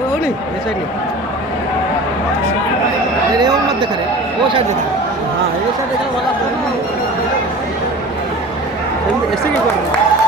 वो नहीं ये साइड नहीं मेरे वो मत दिखा रहे वो साइड दिखा हाँ ये साइड देखना वाला ऐसे क्यों कर रहे हैं